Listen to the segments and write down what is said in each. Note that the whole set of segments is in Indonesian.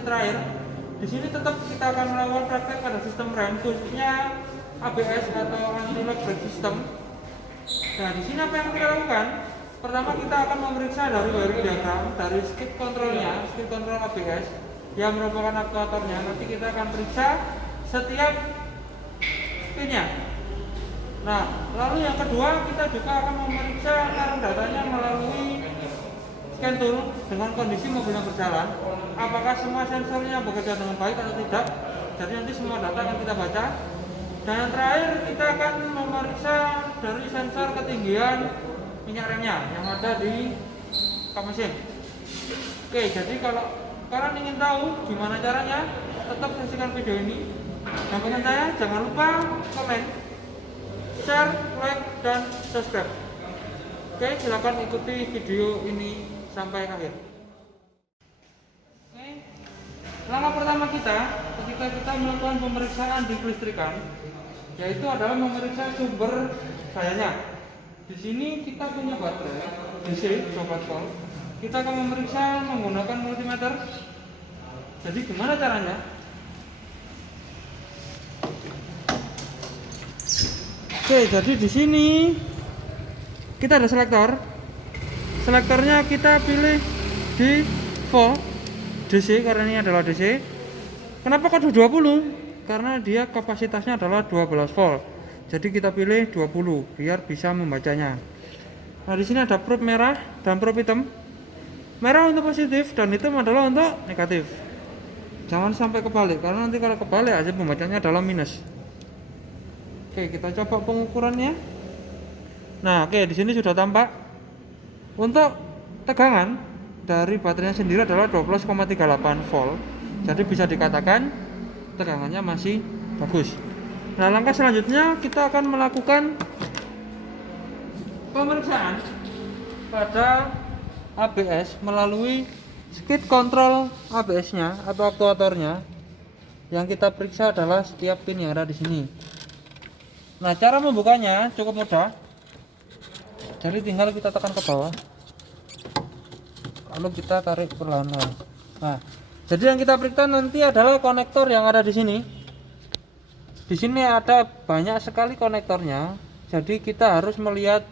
seperti terakhir. Di sini tetap kita akan melakukan praktek pada sistem rem, khususnya ABS atau anti lock brake system. Nah, di sini apa yang kita lakukan? Pertama kita akan memeriksa dari wiring diagram, dari skid controlnya, skid control ABS yang merupakan aktuatornya. Nanti kita akan periksa setiap pinnya. Nah, lalu yang kedua kita juga akan memeriksa current datanya melalui scan tool dengan kondisi mobil yang berjalan. Apakah semua sensornya bekerja dengan baik atau tidak? Jadi nanti semua data akan kita baca. Dan yang terakhir kita akan memeriksa dari sensor ketinggian minyak remnya yang ada di kap mesin. Oke, jadi kalau kalian ingin tahu gimana caranya, tetap saksikan video ini. Dan pesan saya, jangan lupa komen, share, like, dan subscribe. Oke, silakan ikuti video ini sampai akhir. Oke, langkah pertama kita ketika kita melakukan pemeriksaan di kelistrikan, yaitu adalah memeriksa sumber cahayanya. Di sini kita punya baterai DC 12 volt. Kita akan memeriksa menggunakan multimeter. Jadi gimana caranya? Oke, jadi di sini kita ada selektor. Selektornya kita pilih di volt DC karena ini adalah DC. Kenapa kode 20? Karena dia kapasitasnya adalah 12 volt. Jadi kita pilih 20 biar bisa membacanya. Nah, di sini ada probe merah dan probe hitam. Merah untuk positif dan hitam adalah untuk negatif. Jangan sampai kebalik karena nanti kalau kebalik hasil pembacanya adalah minus. Oke, kita coba pengukurannya. Nah, oke, di sini sudah tampak. Untuk tegangan dari baterainya sendiri adalah 12,38 volt. Jadi bisa dikatakan tegangannya masih bagus. Nah, langkah selanjutnya kita akan melakukan pemeriksaan pada ABS melalui skid control ABS-nya atau aktuatornya. Yang kita periksa adalah setiap pin yang ada di sini. Nah, cara membukanya cukup mudah. Jadi tinggal kita tekan ke bawah. Lalu kita tarik perlahan-lahan. Nah, jadi yang kita periksa nanti adalah konektor yang ada di sini. Di sini ada banyak sekali konektornya. Jadi kita harus melihat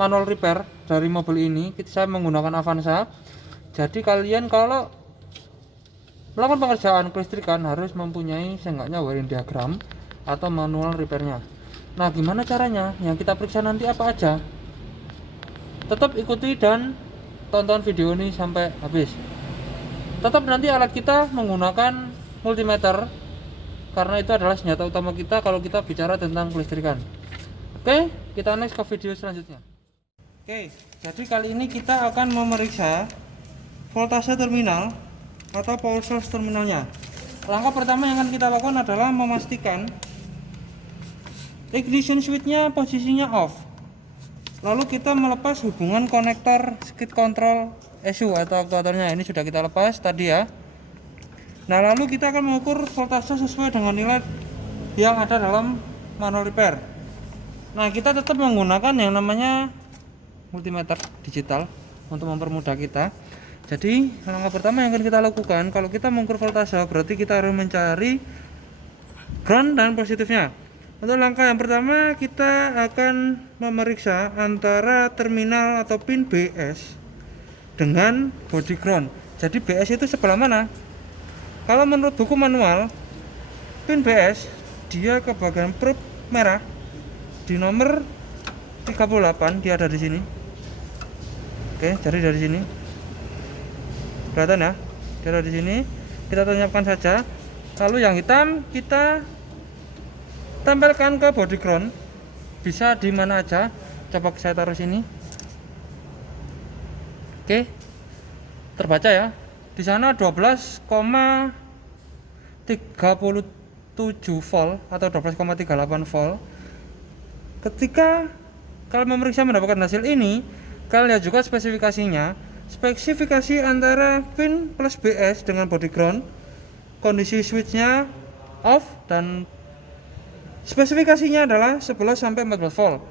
manual repair dari mobil ini. Saya menggunakan Avanza. Jadi kalian kalau melakukan pengerjaan kelistrikan harus mempunyai seenggaknya wiring diagram atau manual repairnya. Nah, gimana caranya? Yang kita periksa nanti apa aja? Tetap ikuti dan tonton video ini sampai habis. Tetap nanti alat kita menggunakan multimeter karena itu adalah senjata utama kita kalau kita bicara tentang kelistrikan. Oke, kita next ke video selanjutnya. Oke, jadi kali ini kita akan memeriksa voltase terminal atau power source terminalnya. Langkah pertama yang akan kita lakukan adalah memastikan ignition switch-nya posisinya off. Lalu kita melepas hubungan konektor skid control ECU atau aktuatornya. Ini sudah kita lepas tadi ya. Nah, lalu kita akan mengukur voltase sesuai dengan nilai yang ada dalam manual repair. Nah, kita tetap menggunakan yang namanya multimeter digital untuk mempermudah kita. Jadi, langkah pertama yang akan kita lakukan, kalau kita mengukur voltase, berarti kita harus mencari ground dan positifnya. Untuk langkah yang pertama, kita akan memeriksa antara terminal atau pin BS dengan body ground. Jadi BS itu sebelah mana? Kalau menurut buku manual, pin BS dia ke bagian probe merah di nomor 38, dia ada di sini. Oke, jadi dari sini. Kelihatan ya? Dia ada di sini. Kita lenyapkan saja. Lalu yang hitam kita tempelkan ke body ground. Bisa di mana aja. Coba saya taruh sini. Oke. Terbaca ya. Di sana 12,37 volt atau 12,38 volt. Ketika kalian memeriksa mendapatkan hasil ini, kalian lihat juga spesifikasinya. Spesifikasi antara pin plus BS dengan body ground, kondisi switchnya off, dan spesifikasinya adalah 11 sampai 14 volt.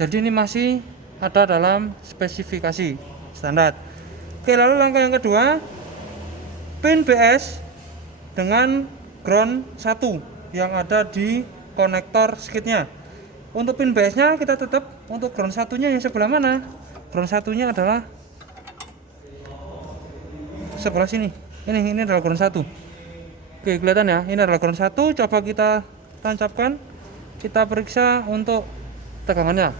Jadi ini masih ada dalam spesifikasi standar. Oke, lalu langkah yang kedua, pin BS dengan ground 1 yang ada di konektor skidnya. Untuk pin BS nya kita tetap untuk ground satunya yang sebelah mana? Ground satunya adalah sebelah sini. Ini adalah ground 1. Oke, kelihatan ya, ini adalah ground 1. Coba kita tancapkan, kita periksa untuk tegangannya.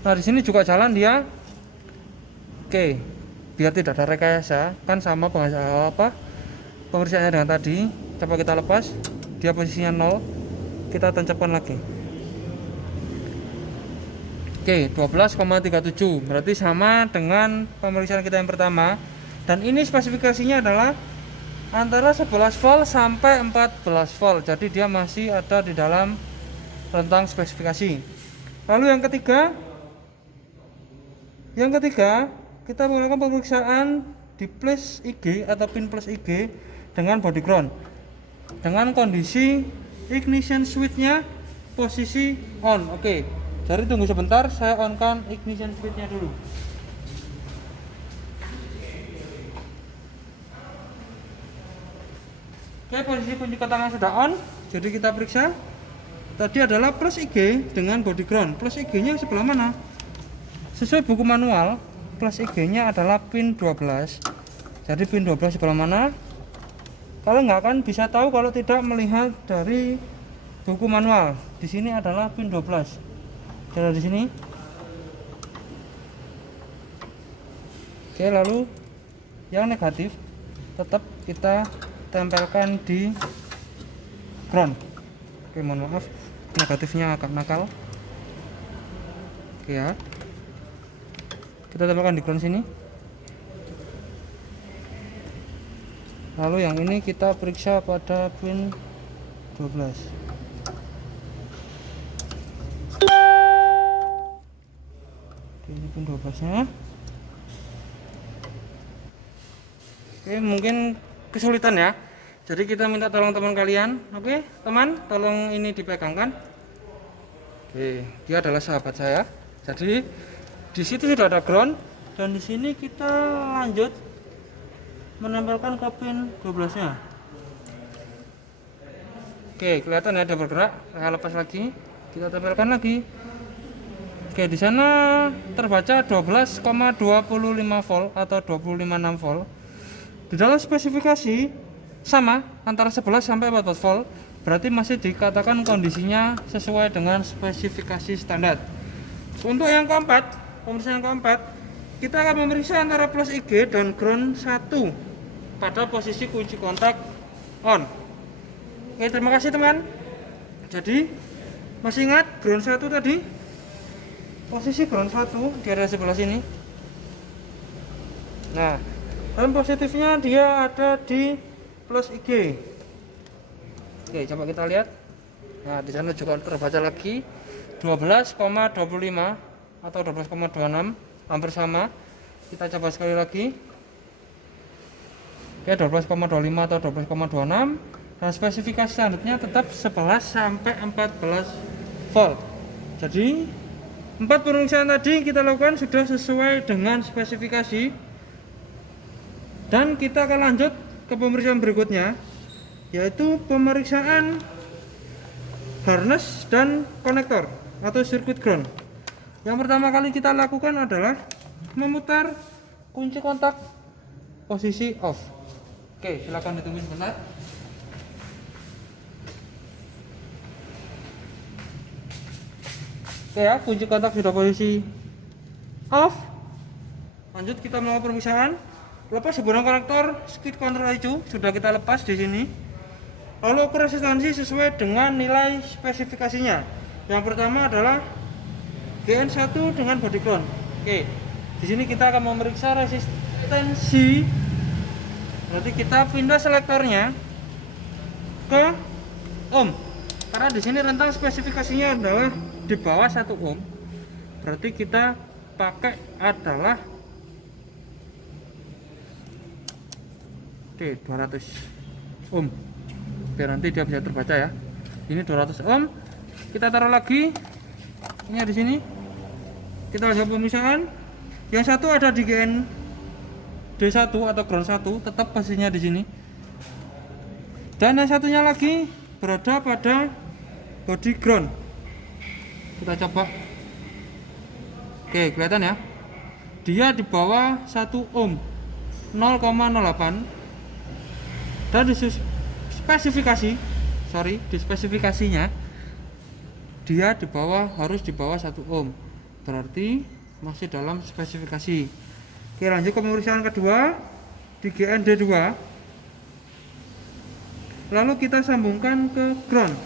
Nah, di sini juga jalan dia. Oke, biar tidak ada rekayasa, kan sama pemeriksaannya dengan tadi. Coba kita lepas, dia posisinya 0, kita tancapkan lagi. Oke, 12,37 berarti sama dengan pemeriksaan kita yang pertama. Dan ini spesifikasinya adalah antara 11 volt sampai 14 volt, jadi dia masih ada di dalam rentang spesifikasi. Lalu yang ketiga kita melakukan pemeriksaan di plus IG atau pin plus IG dengan body ground dengan kondisi ignition switch-nya posisi on. Oke, jadi tunggu sebentar, saya on-kan ignition switch-nya dulu. Oke, posisi kunci kontaknya sudah on, jadi kita periksa. Tadi adalah plus IG dengan body ground. Plus IG-nya sebelah mana? Sesuai buku manual, plus IG-nya adalah pin 12. Jadi pin 12 sebelah mana? Kalian nggak akan bisa tahu kalau tidak melihat dari buku manual. Di sini adalah pin 12. Jadi di sini. Oke, lalu yang negatif tetap kita tempelkan di ground. Oke, mohon maaf, negatifnya agak nakal. Oke ya, kita tempelkan di ground sini. Lalu yang ini kita periksa pada pin 12. Oke, ini pin 12 nya. Oke, mungkin kesulitan ya, jadi kita minta tolong teman kalian. Oke teman, tolong ini dipegangkan. Oke, dia adalah sahabat saya. Jadi di situ sudah ada ground, dan di sini kita lanjut menempelkan ke pin 12 nya. Oke, kelihatan ya, dia bergerak. Saya lepas lagi, kita tempelkan lagi. Oke, di sana terbaca 12,25 volt atau 25,6 volt. Di dalam spesifikasi sama antara 11 sampai 14 volt, berarti masih dikatakan kondisinya sesuai dengan spesifikasi standar. Untuk yang keempat, pemeriksaan keempat, kita akan memeriksa antara plus IG dan ground 1 pada posisi kunci kontak on. Oke, terima kasih teman. Jadi masih ingat ground 1 tadi? Posisi ground 1 di area sebelah sini. Nah, dan positifnya dia ada di plus IG. Oke, coba kita lihat. Nah, di sana juga terbaca lagi 12,25 atau 12,26, hampir sama. Kita coba sekali lagi. Oke, 12,25 atau 12,26. Dan spesifikasi standarnya tetap 11 sampai 14 volt. Jadi 4 pemeriksaan tadi kita lakukan sudah sesuai dengan spesifikasi. Dan kita akan lanjut ke pemeriksaan berikutnya, yaitu pemeriksaan harness dan konektor atau circuit ground. Yang pertama kali kita lakukan adalah memutar kunci kontak posisi off. Oke, silakan ditunggu sebentar. Oke ya, kunci kontak sudah posisi off. Lanjut kita melakukan pemeriksaan. Lepas hubungan konektor skid control hijau sudah kita lepas di sini. Lalu ukur resistansi sesuai dengan nilai spesifikasinya. Yang pertama adalah GN1 dengan body ground. Oke, di sini kita akan memeriksa resistensi. Berarti kita pindah selektornya ke ohm. Karena di sini rentang spesifikasinya adalah di bawah 1 ohm. Berarti kita pakai adalah 200 ohm, biar nanti dia bisa terbaca ya. Ini 200 ohm. Kita taruh lagi. Ini di sini. Kita lihat pemisahan. Yang satu ada di GN D1 atau ground 1, tetap posisinya di sini. Dan yang satunya lagi berada pada body ground. Kita coba. Oke, kelihatan ya. Dia di bawah 1 ohm, 0,08. Dan di spesifikasinya dia harus di bawah 1 ohm. Berarti masih dalam spesifikasi. Oke, lanjut ke pemeriksaan kedua di GND2. Lalu kita sambungkan ke ground.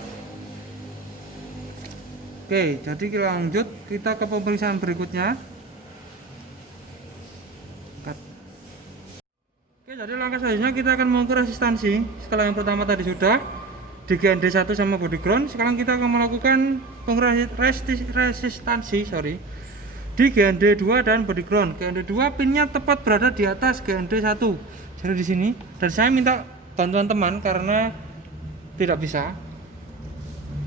Oke, jadi kita lanjut ke pemeriksaan berikutnya. Oke, jadi langkah selanjutnya kita akan mengukur resistansi. Setelah yang pertama tadi sudah di GND1 sama body ground, sekarang kita akan melakukan pengukuran resistansi di GND2 dan body ground. GND2 pinnya tepat berada di atas GND1. Jadi di sini, dan saya minta bantuan teman karena tidak bisa.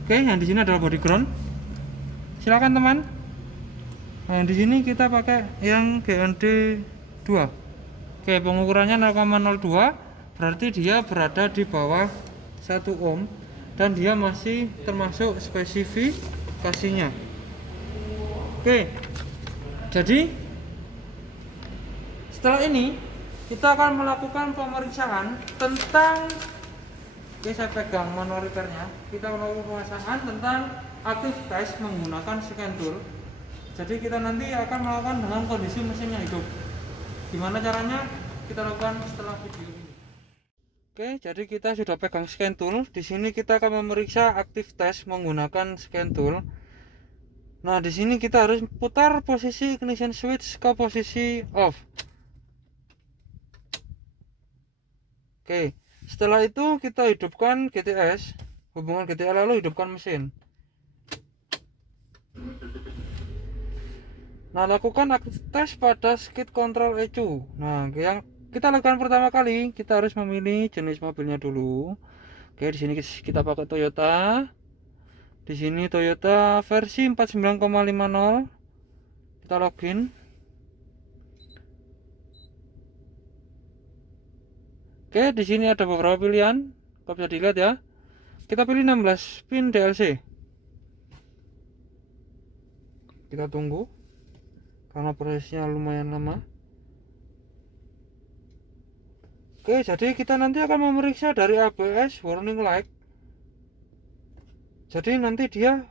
Oke, yang di sini adalah body ground. Silakan teman. Nah, di sini kita pakai yang GND2. Oke, pengukurannya 0,02, berarti dia berada di bawah 1 ohm dan dia masih termasuk spesifikasinya. Oke, jadi setelah ini kita akan melakukan pemeriksaan tentang, oke, saya pegang monitornya. Kita melakukan pemeriksaan tentang aktif tes menggunakan scan tool. Jadi kita nanti akan melakukan dengan kondisi mesin yang hidup. Gimana caranya? Kita lakukan setelah video ini. Oke, jadi kita sudah pegang scan tool. Di sini kita akan memeriksa aktif tes menggunakan scan tool. Nah, di sini kita harus putar posisi ignition switch ke posisi off. Oke, setelah itu kita hidupkan GTS, hubungan GTS, lalu hidupkan mesin. Nah, lakukan aktif tes pada skid control ECU. Nah, yang kita lakukan pertama kali, kita harus memilih jenis mobilnya dulu. Oke, di sini kita pakai Toyota. Di sini Toyota versi 49,50. Kita login. Oke, di sini ada beberapa pilihan. Kau bisa dilihat ya. Kita pilih 16 pin DLC. Kita tunggu karena prosesnya lumayan lama. Oke, jadi kita nanti akan memeriksa dari ABS warning light. Jadi nanti dia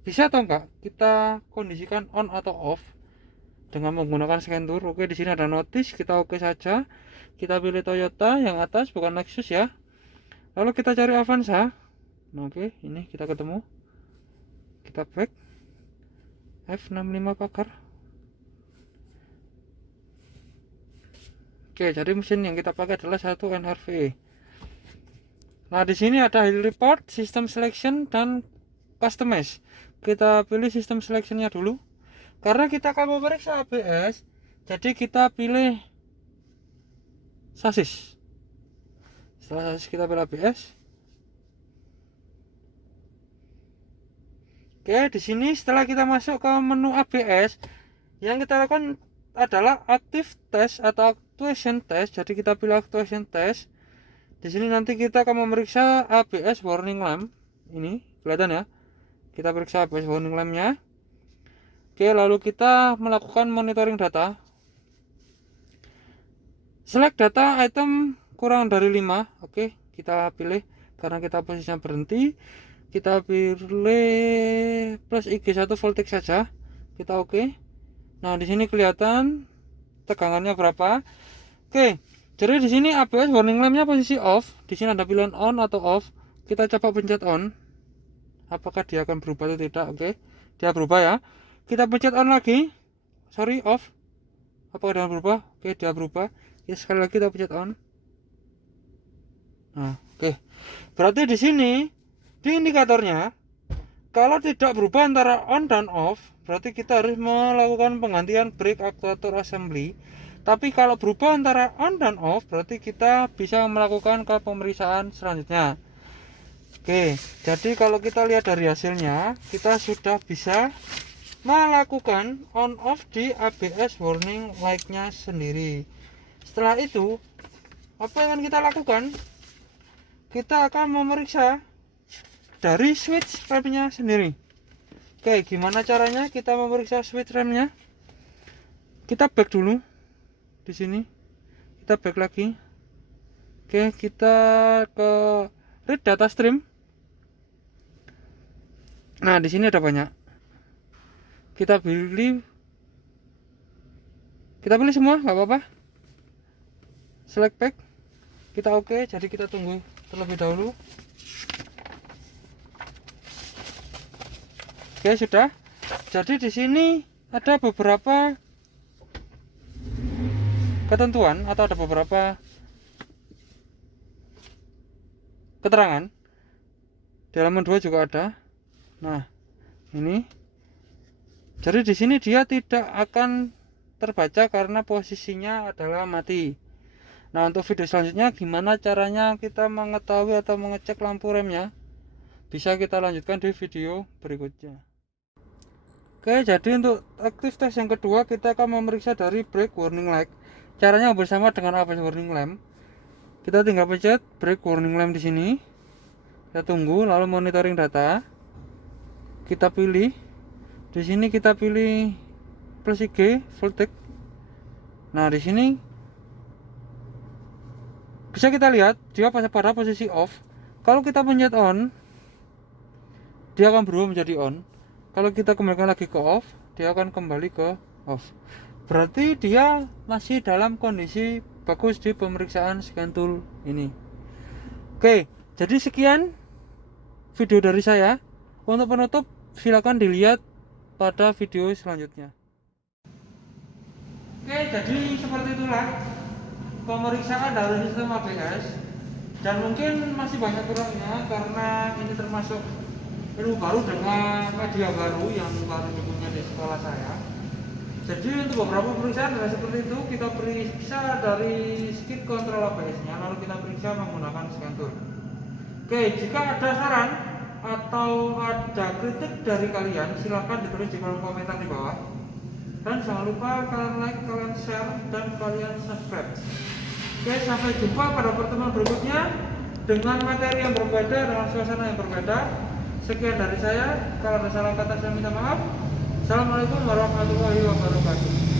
bisa atau enggak kita kondisikan on atau off dengan menggunakan scan tool. Oke, di sini ada notice, kita oke saja. Kita pilih Toyota yang atas, bukan Lexus ya. Lalu kita cari Avanza. Nah, oke, ini kita ketemu. Kita back F65 pagar. Oke, jadi mesin yang kita pakai adalah 1 NRV. Nah, di sini ada hill report, system selection, dan customize. Kita pilih system selectionnya dulu. Karena kita akan memeriksa ABS, jadi kita pilih sasis. Setelah sasis kita pilih ABS. Oke, di sini setelah kita masuk ke menu ABS, yang kita lakukan adalah active test atau actuation test. Jadi kita pilih actuation test. Di sini nanti kita akan memeriksa ABS warning lamp. Ini kelihatan ya. Kita periksa ABS warning lampnya. Oke, lalu kita melakukan monitoring data. Select data item kurang dari 5. Oke, kita pilih karena kita posisinya berhenti. Kita pilih plus IG1 voltage saja. Kita oke. Nah, di sini kelihatan tegangannya berapa. Oke, jadi di sini ABS warning lampnya posisi off. Di sini ada pilihan on atau off. Kita coba pencet on. Apakah dia akan berubah atau tidak? Oke, dia berubah ya. Kita pencet on lagi. Sorry, off. Apakah dia berubah? Oke, dia berubah. Ya, sekali lagi kita pencet on. Nah, oke. Berarti di sini di indikatornya kalau tidak berubah antara on dan off, berarti kita harus melakukan penggantian brake actuator assembly. Tapi kalau berubah antara on dan off, berarti kita bisa melakukan ke pemeriksaan selanjutnya. Oke, jadi kalau kita lihat dari hasilnya, kita sudah bisa melakukan on off di ABS warning light-nya sendiri. Setelah itu, apa yang akan kita lakukan? kita akan memeriksa dari switch remnya sendiri. Oke, gimana caranya kita memeriksa switch remnya? Kita back dulu di sini, kita back lagi. Oke, kita ke read data stream. Nah, di sini ada banyak. Kita pilih semua, nggak apa-apa. Select back. Kita oke, jadi kita tunggu terlebih dahulu. Oke, sudah. Jadi di sini ada beberapa ketentuan atau ada beberapa keterangan. Di halaman 2 juga ada. Nah, ini. Jadi di sini dia tidak akan terbaca karena posisinya adalah mati. Nah, untuk video selanjutnya gimana caranya kita mengetahui atau mengecek lampu remnya, bisa kita lanjutkan di video berikutnya. Oke, jadi untuk active test yang kedua kita akan memeriksa dari brake warning light. Caranya bersama dengan ABS warning lamp. Kita tinggal pencet brake warning lamp di sini. Kita tunggu, lalu monitoring data. Kita pilih. Di sini kita pilih plus IG voltage. Nah, di sini bisa kita lihat dia pada posisi off. Kalau kita pencet on, dia akan berubah menjadi on. Kalau kita kembalikan lagi ke off, dia akan kembali ke off. Berarti dia masih dalam kondisi bagus di pemeriksaan scan tool ini. Oke, jadi sekian video dari saya. Untuk penutup, silakan dilihat pada video selanjutnya. Oke, jadi seperti itulah pemeriksaan dari sistem ABS, dan mungkin masih banyak kurangnya karena ini termasuk ilmu baru dengan media baru yang baru dipunya di sekolah saya. Jadi untuk beberapa pemeriksaan adalah seperti itu, kita periksa dari skid control ABS-nya, lalu kita periksa menggunakan scan tool. Oke, jika ada saran atau ada kritik dari kalian, silahkan ditulis di kolom komentar di bawah. Dan jangan lupa kalian like, kalian share, dan kalian subscribe. Oke, sampai jumpa pada pertemuan berikutnya dengan materi yang berbeda, dengan suasana yang berbeda. Sekian dari saya. Kalau ada salah kata saya minta maaf. Assalamualaikum warahmatullahi wabarakatuh.